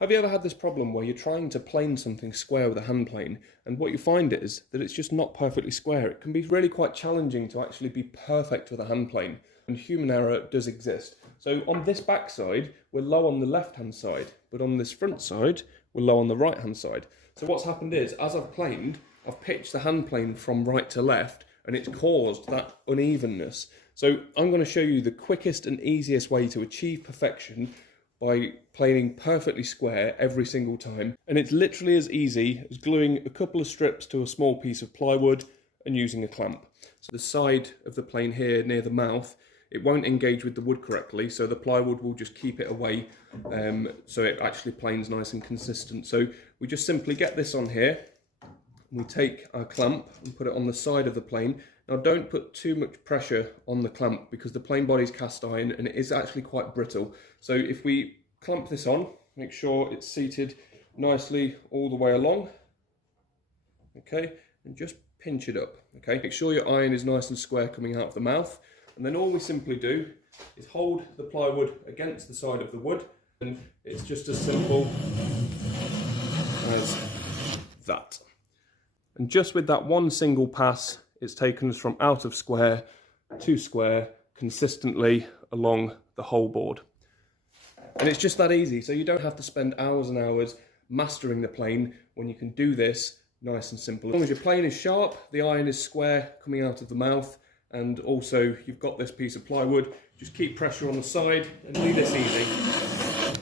Have you ever had this problem where you're trying to plane something square with a hand plane, and what you find is that it's just not perfectly square? It can be really quite challenging to actually be perfect with a hand plane, and human error does exist. So on this back side, we're low on the left-hand side, but on this front side, we're low on the right-hand side. So what's happened is, as I've planed, I've pitched the hand plane from right to left, and it's caused that unevenness. So I'm going to show you the quickest and easiest way to achieve perfection by planing perfectly square every single time. And it's literally as easy as gluing a couple of strips to a small piece of plywood and using a clamp. So the side of the plane here near the mouth, it won't engage with the wood correctly, so the plywood will just keep it away, so it actually planes nice and consistent. So we just simply get this on here, we take our clamp and put it on the side of the plane. Now don't put too much pressure on the clamp because the plane body is cast iron and it is actually quite brittle. So if we clamp this on, make sure it's seated nicely all the way along, okay, and just pinch it up, okay. Make sure your iron is nice and square coming out of the mouth, and then all we simply do is hold the plywood against the side of the wood, and it's just as simple as that. And just with that one single pass, it's taken us from out of square to square consistently along the whole board. And it's just that easy, so you don't have to spend hours and hours mastering the plane when you can do this nice and simple. As long as your plane is sharp, the iron is square coming out of the mouth, and also you've got this piece of plywood, just keep pressure on the side and do this easy.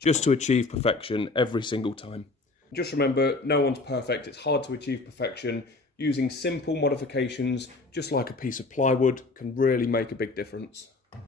Just to achieve perfection every single time. Just remember, no one's perfect. It's hard to achieve perfection. Using simple modifications, just like a piece of plywood, can really make a big difference.